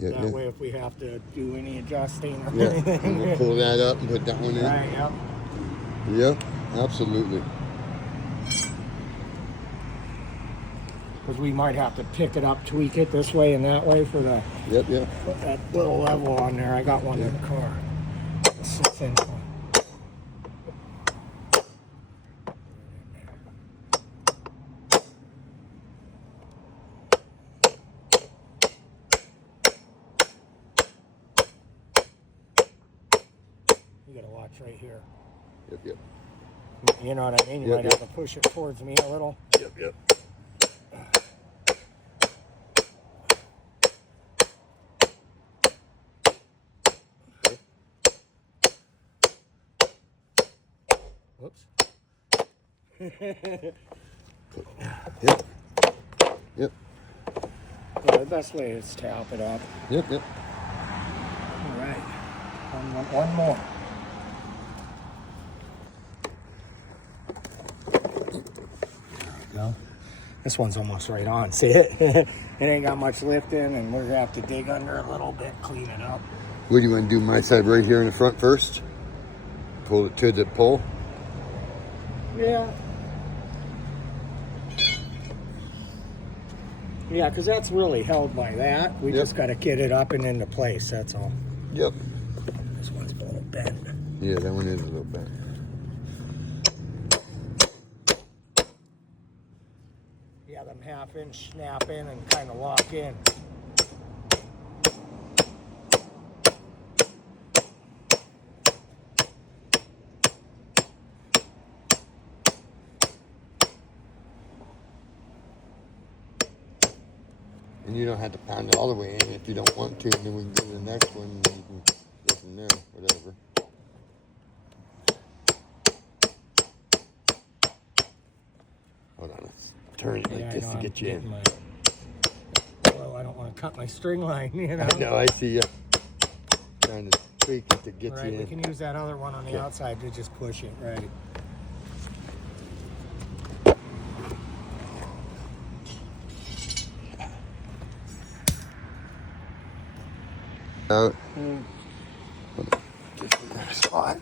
Yeah, that way if we have to do any adjusting or Yeah, anything. and we'll pull that up and put that one in. Right, yep. Yep, absolutely. Because we might have to pick it up, tweak it this way and that way for the Yep. put that little level on there. I got one in the car. 6-inch one. You gotta watch right here. Yep. You know what I mean? You might have to push it towards me a little. Yep. Whoops. Yep. Yeah, the best way is to tap it up. Yep. All right. One more. There we go. This one's almost right on. See it? It ain't got much lift in, and we're gonna have to dig under a little bit, clean it up. What do you want to do? My side right here in the front first. Pull it to the pole. Yeah. Yeah, because that's really held by that. We just got to get it up and into place, that's all. Yep. This one's a little bent. Yeah, that one is a little bent. Yeah, them 1/2-inch snap in and kind of lock in. And you don't have to pound it all the way in if you don't want to, and then we can go to the next one and you can go from there, whatever. Hold on, let's turn it like this to get you in. Well, I don't want to cut my string line, you know. I know, I see you. Trying to tweak it to get Right, you we in. can use that other one on the outside to just push it, right. Out. Just another spot.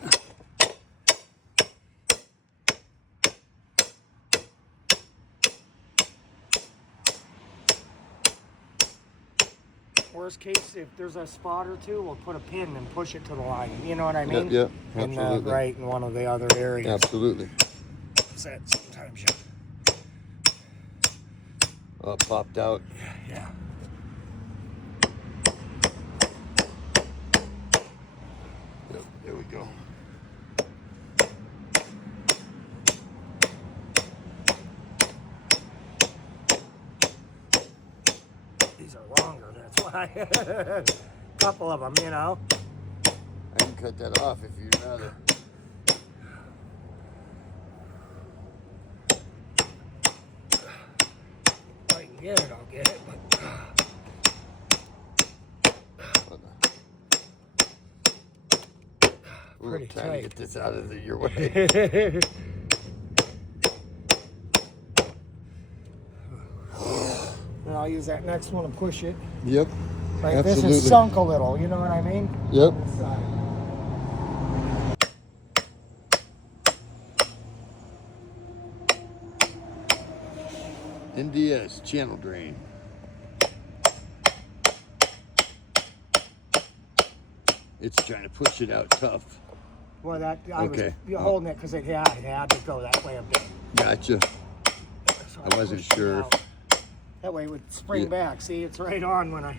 Worst case, if there's a spot or two, we'll put a pin and push it to the line. You know what I mean? Yep, absolutely. Right in one of the other areas. Absolutely. That sometimes you... Oh, it popped out. Yeah. Yep, there we go. These are longer, that's why. A couple of them, you know. I can cut that off if you'd rather. If I can get it, I'll get it. But... We're Pretty trying tight. to get this out of your way. Then I'll use that next one and push it. Yep. Like Absolutely. this is sunk a little, you know what I mean? Yep. This side. NDS channel drain. It's trying to push it out tough. Well, that I Okay. was holding it because it had to go that way a bit. Gotcha. So I wasn't pushed it sure. out. That way it would spring back. See, it's right on when I